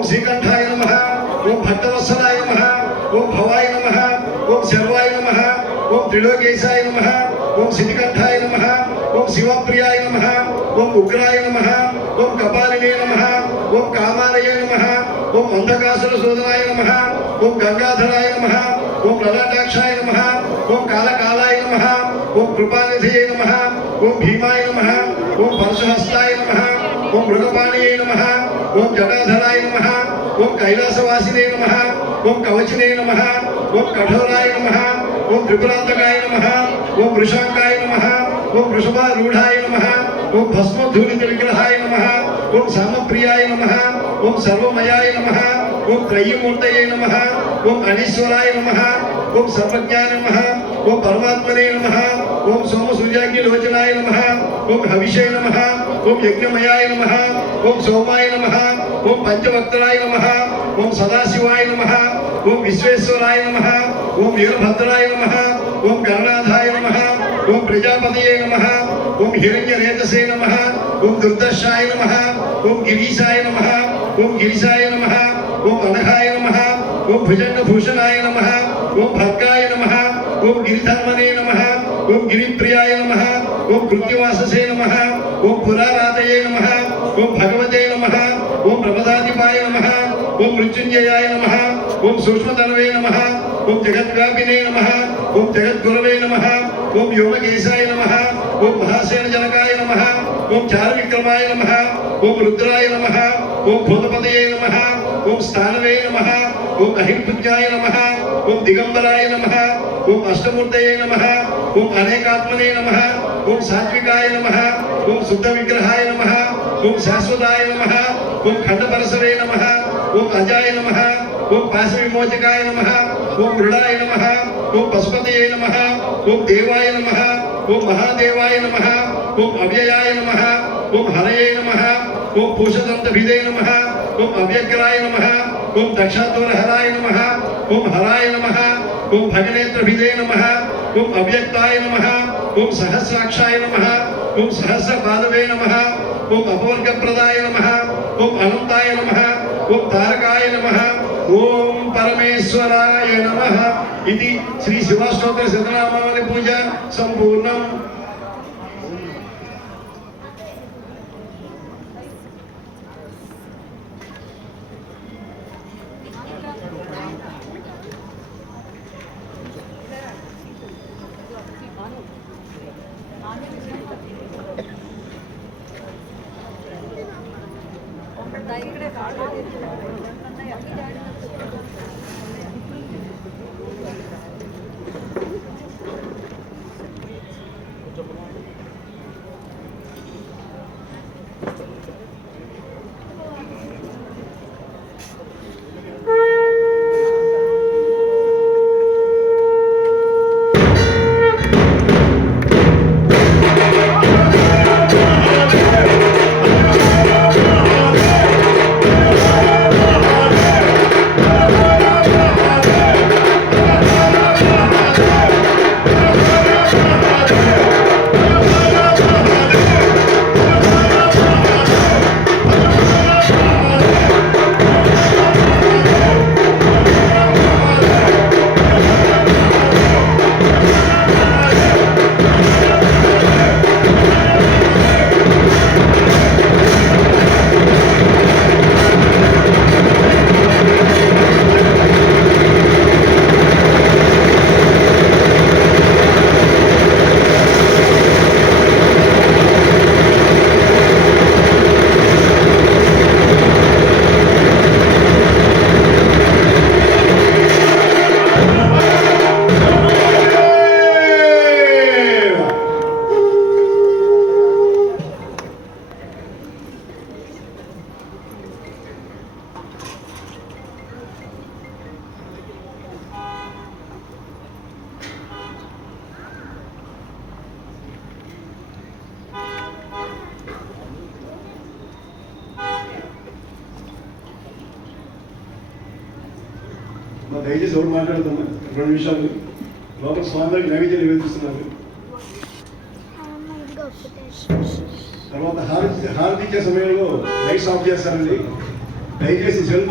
ओम श्रीकंठाय नम ओम भट्टवसनाय नम ओम भवाय नम ओम सर्वाय नमः ओम त्रिलोकेशाय ओम ओम शिवप्रियाय नम ओम उग्राय नम ओम कपालिने नमः ओम कामालय नमः ओम अंधकासुर शोधनाय ओम गंगाधराय नम ओम ललाटाक्षाय नम ओम कालकालाय नमः ओम कृपानिधये नमः ओम भीमाय ओम परशुहस्ताय नम ओम मृगपाणये नम ओम जटाधराय नमः ఓం కైలాసవాసినే నమ ఓం కవచినే నమ ఓం కఠోరాయ నమ ఓం త్రిపురాంతకాయ నమ ఓం వృషాంకాయ నమ ఓం వృషభారూఢాయ నమ ఓం భస్మధూలిత విగ్రహాయ నమ ఓం సామప్రియాయ నమ ఓం సర్వమయాయ నమ ఓం త్రయీమూర్తయే నమ ఓం అనీశ్వరాయ నమ ఓం సర్వజ్ఞాయ నమ ఓం పరమాత్మనే నమ ఓం సోమసూర్యాగ్ని లోచనాయ నమ ఓం హవిషే నమ ఓం యజ్ఞమయాయ నమ ఓం సోమాయ నమ ఓం పంచవక్తరాయ నమ ఓం సదాశివాయ నమ ఓం విశ్వేశ్వరాయ నమ ఓం వీరభద్రాయ నమ ఓం గణనాథాయ నమ ఓం ప్రజాపతయే నమ ఓం హిరణ్యరేతసే నమ ఓం దుర్దర్శాయ నమ ఓం గిరీశాయ నమ ఓం గిరిశాయ నమ ఓం అనఘాయ నమ ఓం భుజంగభూషణాయ నమ ఓం భర్గాయ నమ ఓం గిరిధర్మనే నమ ఓం గిరిప్రియాయ నమ ఓం కృత్యవాససే నమ ఓం పురారాతయే నమ ఓం భగవతే నమ ఓం ప్రమదాధిపాయ నమ ఓం మృత్యుంజయాయ నమ ఓం సూక్ష్మతనవే నమ ఓం జగద్వ్యాపినే నమ ఓం జగద్గురవే నమ ఓం యోమకేశాయ నమ ఓం మహాసేన జనకాయ నమ ఓం చారవిక్రమాయ నమ ఓం రుద్రాయ నమ ఓం భూతపతయే నమ ఓం స్థానవే నమ ఓం అహిర్భుజాయ నమ ఓం దిగంబరాయ నమ ఓం అష్టమూర్తయే నమ ఓం అనేకాత్మనే నమ ओम सात्विकाय नमः ओम शुद्ध विग्रहाय नमः ओम शाश्वताय नमः ओम खंडपरसवे नमः ओम अजाय नमः ओम पाश विमोचकाय नमः ओम मृडाय नमः ओम पशुपतये नमः ओम देवाय नमः ओम महादेवाय नमः ओम अव्ययाय नमः ओम हरये नमः ओम पूषदंतभिदे नमः ओम अव्यग्राय नमः ओम दक्षातोरहराय नमः ओम हराय नमः ओम भगनेत्रभिदे नमः ఓం అవ్యక్తాయ నమ ఓం సహస్రాక్షాయ నమ ఓం సహస్ర పాదవే నమ ఓం అపవర్గప్రదాయ నమ ఓం అనంతాయ నమ ఓం తారకాయ నమ ఓం పరమేశ్వరాయ నమ. ఇది శ్రీ శివాష్టోత్తర శతనామావళి పూజ. సంపూర్ణం. కొంచెం దయచేసి ఎవరు మాట్లాడుతున్నా రెండు నిమిషాలు. లోపల స్వామివారికి నైవేద్యం నివేదిస్తున్నారు. తర్వాత హారతి హారతి ఇచ్చే సమయంలో లైట్స్ ఆఫ్ చేస్తారండి. దయచేసి సెల్